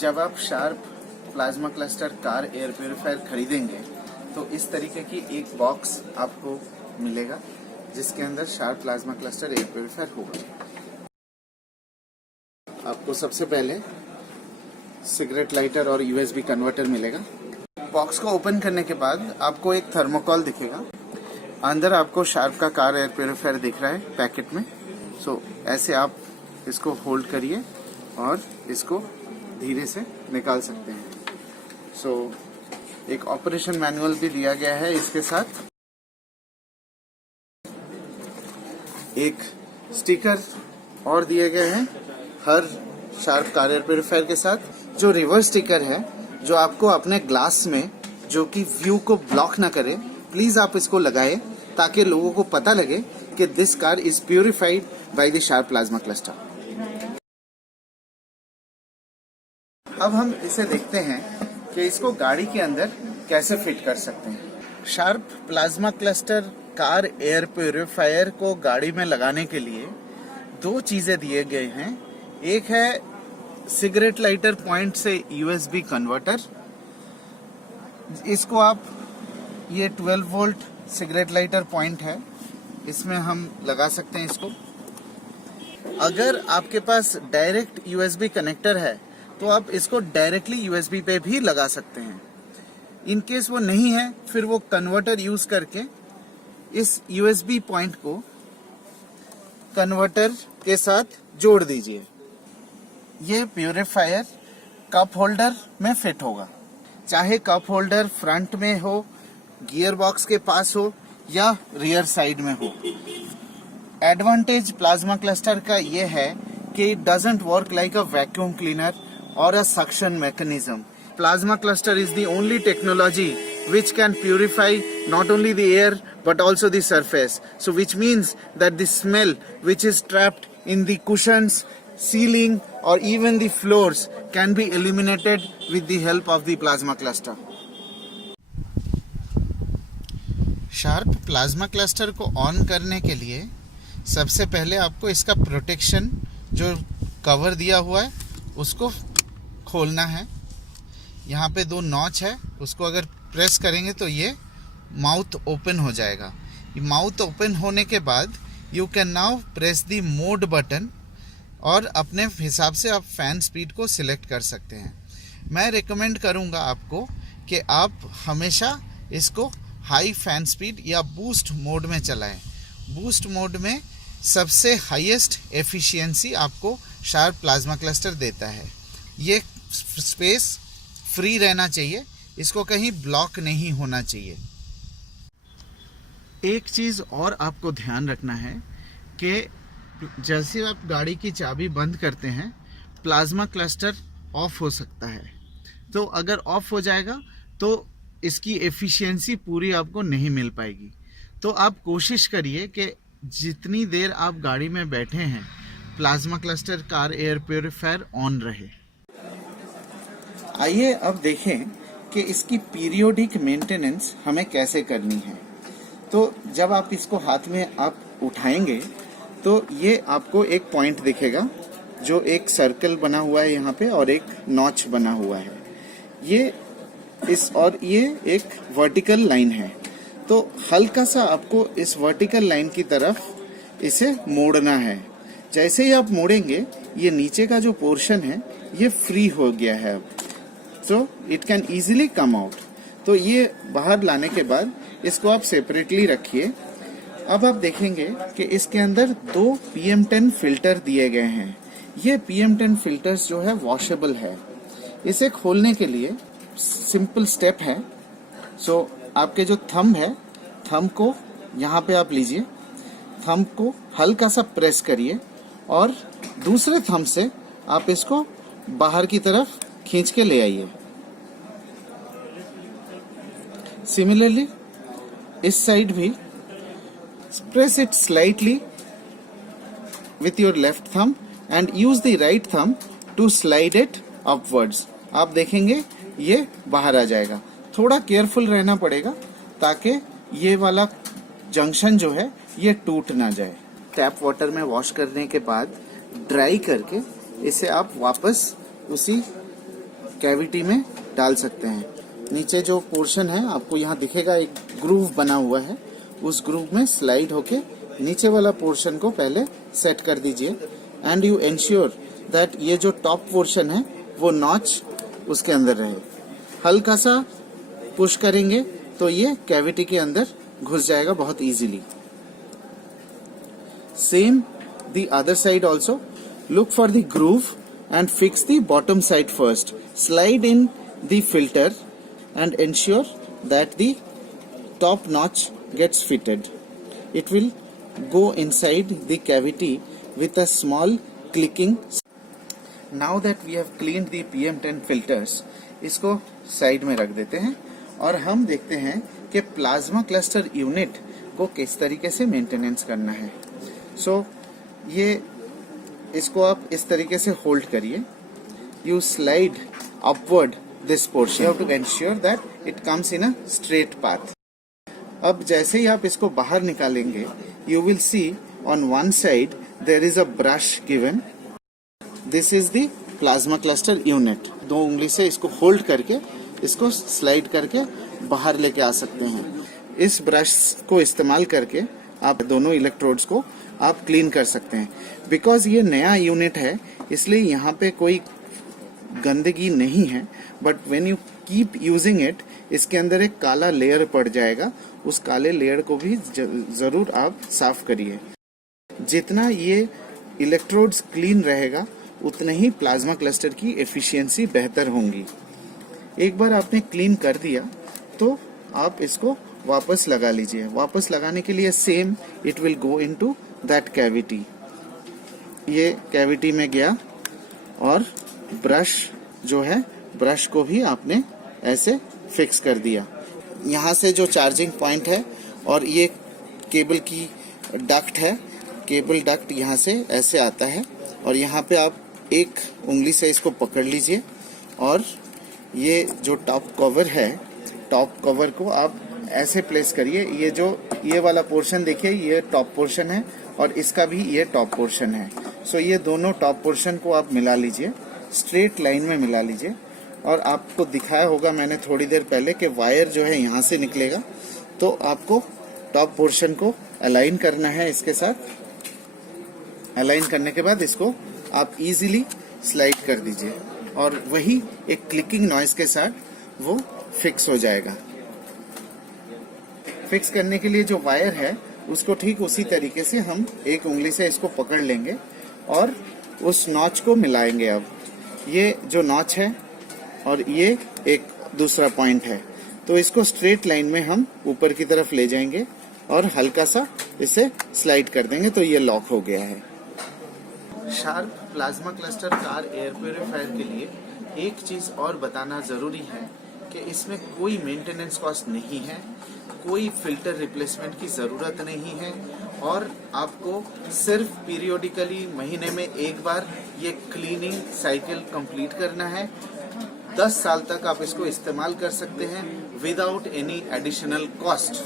जब आप sharp plasma cluster car air purifier खरीदेंगे तो इस तरीके की एक बॉक्स आपको मिलेगा जिसके अंदर sharp plasma cluster air purifier होगा। आपको सबसे पहले सिगरेट लाइटर और यूएसबी कन्वर्टर मिलेगा। बॉक्स को ओपन करने के बाद आपको एक थर्मोकॉल दिखेगा। अंदर आपको शार्प का कार एयर प्योरीफायर दिख रहा है पैकेट में। ऐसे आप इसको होल्ड करिए और इसको धीरे से निकाल सकते हैं। एक ऑपरेशन मैनुअल भी दिया गया है इसके साथ। एक स्टिकर और दिए गए हैं हर शार्प कार एयर प्योरीफायर के साथ। जो रिवर्स स्टिकर है जो आपको अपने ग्लास में जो कि व्यू को ब्लॉक ना करे, प्लीज आप इसको लगाएं ताकि लोगों को पता लगे कि this car is purified by the sharp plasma cluster. अब हम इसे देखते हैं कि इसको गाड़ी के अंदर कैसे फिट कर सकते हैं। Sharp plasma cluster car air purifier को गाड़ी में लगाने के लिए दो चीजें दिए गए हैं। एक है सिगरेट लाइटर पॉइंट से यूएसबी कन्वर्टर। इसको आप ये 12 वोल्ट सिगरेट लाइटर पॉइंट है, इसमें हम लगा सकते हैं इसको। अगर आपके पास डायरेक्ट यूएसबी कनेक्टर है तो आप इसको डायरेक्टली यूएसबी पे भी लगा सकते हैं। इन केस वो नहीं है फिर वो कन्वर्टर यूज करके इस यूएसबी पॉइंट को कन्वर्टर के साथ जोड़ दीजिए। ये प्यूरिफायर कप होल्डर में फिट होगा। चाहे कप होल्डर फ्रंट में हो, गियर बॉक्स के पास हो या रियर साइड में हो। एडवांटेज प्लाज्मा क्लस्टर का ये है कि it doesn't work like a vacuum cleaner or a suction mechanism. Plasma cluster is the only technology which can purify not only the air but also the surface. So which means that the smell which is trapped in the cushions, ceiling or even the floors can be eliminated with the help of the plasma cluster. Sharp plasma cluster को on करने के लिए सबसे पहले आपको इसका protection जो cover दिया हुआ है उसको खोलना है। यहाँ पे दो नॉच है, उसको अगर प्रेस करेंगे तो ये माउथ ओपन हो जाएगा। ये माउथ ओपन होने के बाद you can now press the mode button और अपने हिसाब से आप फैन स्पीड को सिलेक्ट कर सकते हैं। मैं रिकमेंड करूँगा आपको कि आप हमेशा इसको हाई फैन स्पीड या बूस्ट मोड में चलाएं। बूस्ट मोड में सबसे हाईएस्ट एफिशिएंसी आपको शार्प प्लाज्मा क्लस्टर देता है। ये स्पेस फ्री रहना चाहिए, इसको कहीं ब्लॉक नहीं होना चाहिए। एक चीज़ और आपको ध्यान रखना है कि जैसे आप गाड़ी की चाबी बंद करते हैं प्लाज्मा क्लस्टर ऑफ हो सकता है। तो अगर ऑफ हो जाएगा तो इसकी एफिशिएंसी पूरी आपको नहीं मिल पाएगी। तो आप कोशिश करिए कि जितनी देर आप गाड़ी में बैठे हैं plasma cluster car air purifier on रहे। आइए अब देखें कि इसकी पीरियोडिक मेंटेनेंस हमें कैसे करनी है। तो जब आप इसको हाथ में आप उठाएंगे तो ये आपको एक पॉइंट दिखेगा जो एक सर्कल बना हुआ है यहाँ पे और एक नॉच बना हुआ है। ये एक वर्टिकल लाइन है। तो हल्का सा आपको इस वर्टिकल लाइन की तरफ इसे मोड़ना है। जैसे ही आप मोड़ेंगे ये नीचे का जो पोर्शन है ये फ्री हो गया है अब, so it can easily come out. तो ये बाहर लाने के बाद इसको आप सेपरेटली रखिए। अब आप देखेंगे कि इसके अंदर दो PM10 फिल्टर दिए गए हैं। ये PM10 फिल्टर्स जो है वॉशेबल है। इसे खोलने के लिए सिंपल स्टेप है। आपके जो थंब है, थंब को यहाँ पे आप लीजिए, थंब को हल्का सा प्रेस करिए और दूसरे थंब से आप इसको बाहर की तरफ खींच के ले आइए। सिमिलरली इस साइड भी press it slightly with your left thumb and use the right thumb to slide it upwards. आप देखेंगे ये बाहर आ जाएगा। थोड़ा केयरफुल रहना पड़ेगा ताकि ये वाला जंक्शन जो है ये टूट ना जाए। टैप वाटर में वॉश करने के बाद ड्राई करके इसे आप वापस उसी कैविटी में डाल सकते हैं। नीचे जो पोर्शन है आपको यहाँ दिखेगा, एक ग्रूव बना हुआ है, उस ग्रूव में स्लाइड होके नीचे वाला पोर्शन को पहले सेट कर दीजिए एंड यू एंश्योर दैट ये जो टॉप पोर्शन है वो नॉच उसके अंदर रहे। हल्का सा पुश करेंगे तो ये कैविटी के अंदर घुस जाएगा बहुत easily. Same the other side also, look for the groove and fix the bottom side first. Slide in the filter and ensure that the top notch gets fitted. It will go inside the cavity with a small clicking. Now that we have cleaned the PM10 filters, इसको side में रख देते हैं और हम देखते हैं कि प्लाज्मा क्लस्टर यूनिट को किस तरीके से मेंटेनेंस करना है। सो ये इसको आप इस तरीके से होल्ड करिए। You slide upward this portion, you have to ensure that it comes in a straight path. अब जैसे ही आप इसको बाहर निकालेंगे, you will see on one side there is a brush given. This is the plasma cluster unit. 2 उंगली से इसको होल्ड करके इसको स्लाइड करके बाहर लेके आ सकते हैं। इस ब्रश को इस्तेमाल करके आप दोनों इलेक्ट्रोड्स को आप क्लीन कर सकते हैं। बिकॉज ये नया यूनिट है इसलिए यहाँ पे कोई गंदगी नहीं है, but when you keep using it इसके अंदर एक काला लेयर पड़ जाएगा, उस काले लेयर को भी जरूर आप साफ करिए। जितना ये इलेक्ट्रोड्स क्लीन रहेगा उतने ही प्लाज्मा क्लस्टर की एफिशिएंसी बेहतर होंगी। एक बार आपने क्लीन कर दिया तो आप इसको वापस लगा लीजिए। वापस लगाने के लिए same it will go into that cavity. ये कैविटी में गया और ब्रश जो है, ब्रश को भी आपने ऐसे फिक्स कर दिया। यहाँ से जो चार्जिंग पॉइंट है और ये केबल की डक्ट है, केबल डक्ट यहाँ से ऐसे आता है और यहाँ पे आप एक उंगली से इसको पकड़ लीजिए और ये जो टॉप कवर है, टॉप कवर को आप ऐसे प्लेस करिए। ये वाला पोर्शन देखिए, ये टॉप पोर्शन है और इसका भी ये टॉप पोर्शन है। सो ये दोनों टॉप पोर्शन को आप मिला लीजिए, स्ट्रेट लाइन में मिला लीजिए। और आपको दिखाया होगा मैंने थोड़ी देर पहले कि वायर जो है यहाँ से निकलेगा, तो आपको टॉप पोर्शन को अलाइन करना है इसके साथ। अलाइन करने के बाद इसको आप इजीली स्लाइड कर दीजिए और वही एक क्लिकिंग नॉइज के साथ वो फिक्स हो जाएगा। फिक्स करने के लिए जो वायर है उसको ठीक उसी तरीके से हम एक उंगली से इसको पकड़ लेंगे और उस नॉच को मिलाएंगे। अब ये जो नॉच है और ये एक दूसरा पॉइंट है, तो इसको स्ट्रेट लाइन में हम ऊपर की तरफ ले जाएंगे और हल्का सा इसे स्लाइड कर देंगे तो ये लॉक हो गया है। Sharp plasma cluster car air purifier के लिए एक चीज और बताना जरूरी है कि इसमें कोई मेंटेनेंस कॉस्ट नहीं है, कोई फिल्टर रिप्लेसमेंट की जरूरत नहीं है और आपको सिर्फ पीरियोडिकली महीने में एक बार ये क्लीनिंग साइकिल कंप्लीट करना है। 10 साल तक आप इसको इस्तेमाल कर सकते हैं विदाउट एनी एडिशनल कॉस्ट।